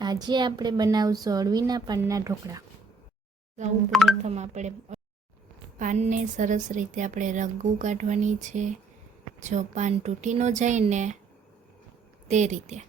આજે આપણે બનાવશું અળવીના પાનના ઢોકળા. સૌ પ્રથમ આપણે પાનને સરસ રીતે આપણે રગ્ગુ કાઢવાની છે. જો પાન તૂટી ન જાય ને, તે રીતે.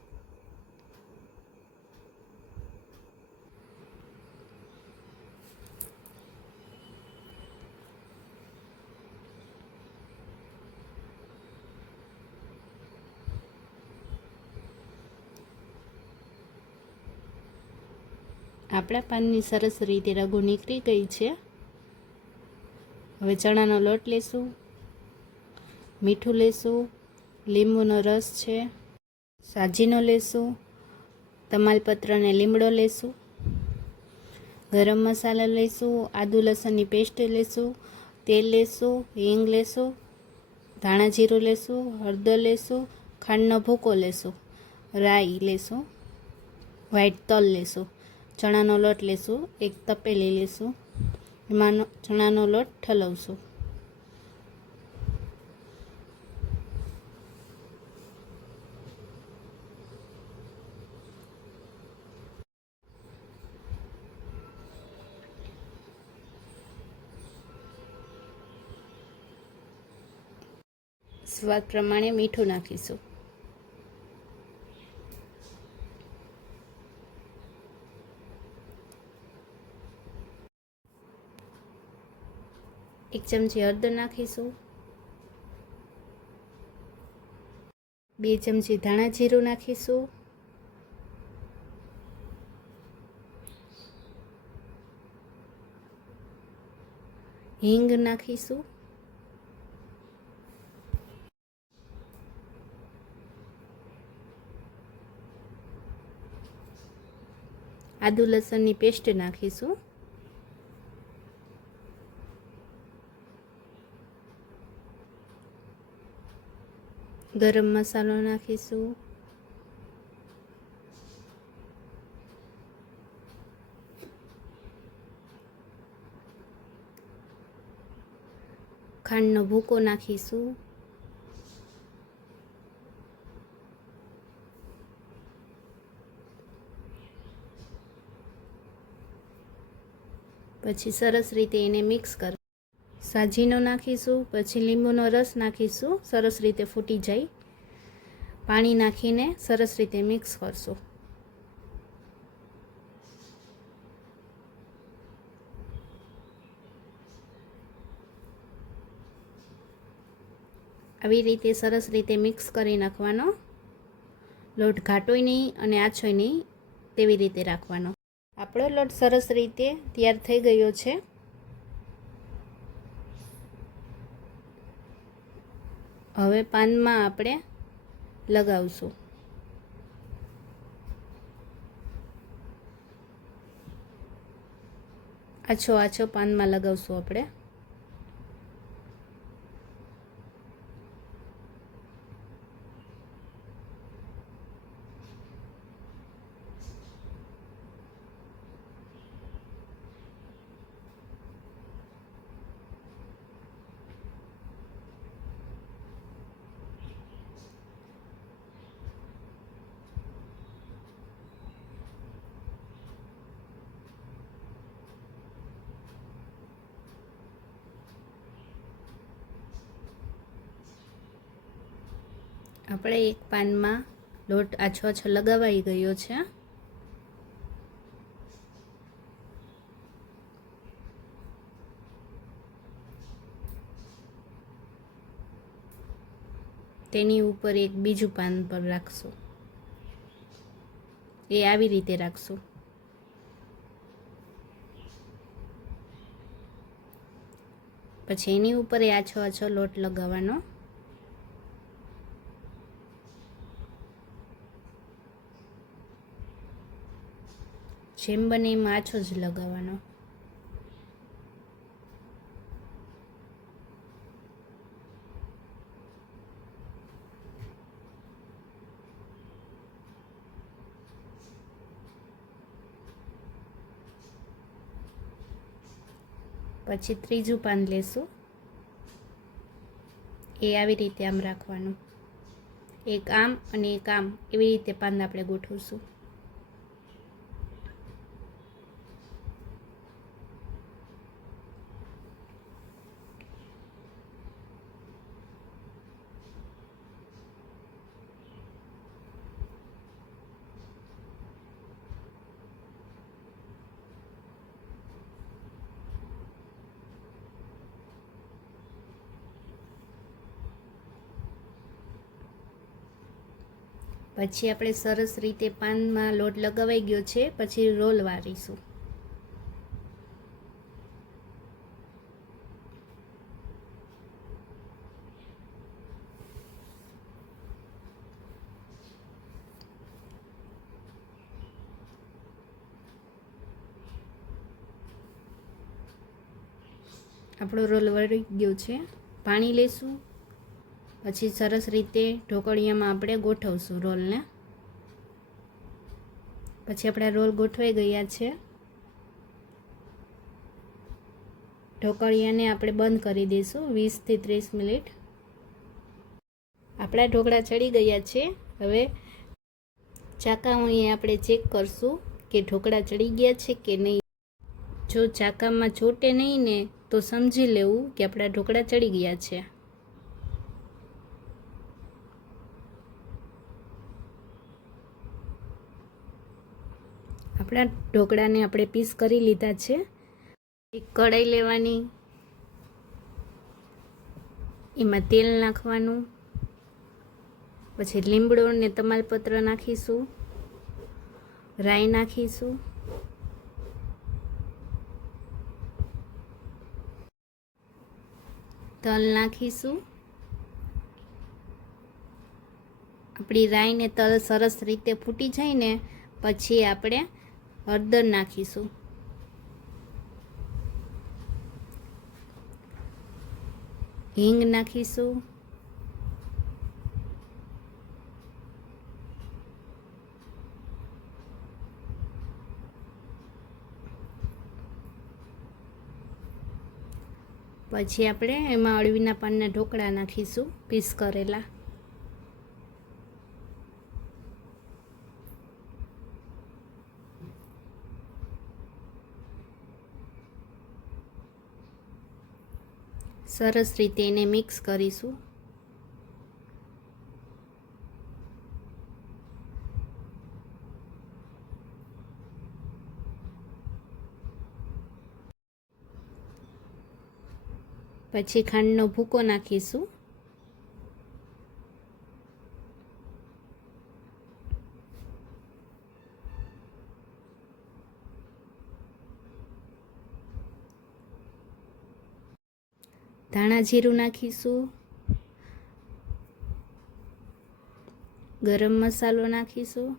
આપણા પાનની સરસ રીતે રગો નીકળી ગઈ છે. હવે ચણાનો લોટ લેશું, મીઠું લેશું, લીંબુનો રસ છે, સાજીનો લેશું, તમાલપત્ર અને લીમડો લેશું, ગરમ મસાલો લેશું, આદુ લસણની પેસ્ટ લેશું, તેલ લેશું, હિંગ લેશું, ધાણા જીરું લેશું, હળદર લેશું, ખાંડનો ભૂકો લેશું, રાઈ લેશું, વ્હાઈટ તલ લેશું. ચણાનો લોટ લેશું એક તપેલી લેશું એમાં ચણાનો લોટ ઠલવશું. સ્વાદ પ્રમાણે મીઠું નાખીશું. એક ચમચી હળદર નાખીશું. બે ચમચી ધાણા જીરું નાખીશું. હિંગ નાખીશું. આદુ લસણની પેસ્ટ નાખીશું. ગરમ મસાલો નાખીશું. ખાંડનો ભૂકો નાખીશું. પછી સરસ રીતે એને મિક્સ કર સાજીનો નાખીશું, પછી લીંબુનો રસ નાખીશું, સરસ રીતે ફૂટી જાય. પાણી નાખીને સરસ રીતે મિક્સ કરશું. આવી રીતે સરસ રીતે મિક્સ કરી નાખવાનો. લોટ ઘાટોય નહીં અને આછોય નહીં, તેવી રીતે રાખવાનો. આપણો લોટ સરસ રીતે તૈયાર થઈ ગયો છે. હવે પાનમાં આપણે લગાવશું. આછો આછો પાનમાં લગાવશું આપણે. આપણે એક પાનમાં લોટ આછો આછો લગાવાઈ ગયો છે. તેની ઉપર એક બીજું પાન પર રાખશું. એ આવી રીતે રાખશું. પછી એની ઉપર એ આછો આછો લોટ લગાવવાનો. જેમ બને એમ આછો જ લગાવવાનો. પછી ત્રીજું પાન લેશું. એ આવી રીતે આમ રાખવાનું. એક આમ અને એક આમ એવી રીતે પાન આપણે ગોઠવશું. પછી આપણે સરસ રીતે પાનમાં લોટ લગાવાઈ ગયો છે, પછી રોલ વારીશું. આપણો રોલ વળી ગયો છે. પાણી લેશું. પછી સરસ રીતે ઢોકળિયામાં આપણે ગોઠવશું રોલને. પછી આપણા રોલ ગોઠવાઈ ગયા છે. ઢોકળિયાને આપણે બંધ કરી દઈશું વીસથી ત્રીસ મિનિટ. આપણા ઢોકળા ચડી ગયા છે. હવે ચાકાઓએ આપણે ચેક કરશું કે ઢોકળા ચડી ગયા છે કે નહીં. જો ચાકામાં ચોટે નહીં ને તો સમજી લેવું કે આપણા ઢોકળા ચડી ગયા છે. આપણા ઢોકળાને આપણે પીસ કરી લીધા છે. એક કઢાઈ લેવાની. એમાં તેલ નાખવાનું. પછી લીમડો ને તમાલપત્ર નાખીશું. રાઈ નાખીશું. તલ નાખીશું. આપણી રાઈ ને તલ સરસ રીતે ફૂટી જાય ને, પછી આપણે હળદર નાખીશું. હિંગ નાખીશું. પછી આપણે એમાં અળવીના પાનના ઢોકળા નાખીશું પીસ કરેલા. સરસ રીતે એને મિક્સ કરીશું. પછી ખાંડનો ભૂકો નાખીશું. ધાણા જીરું નાખીશું. ગરમ મસાલો નાખીશું.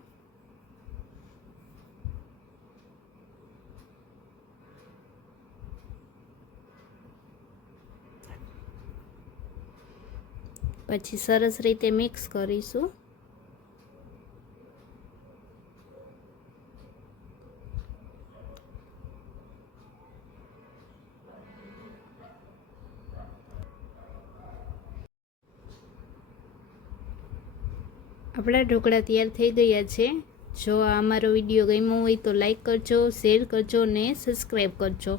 પછી સરસ રીતે મિક્સ કરીશું. આપણા ઢોકળા તૈયાર થઈ ગયા છે. જો આ અમારો વીડિયો ગમ્યો હોય તો લાઈક કરજો શેર કરજો ને સબસ્ક્રાઈબ કરજો.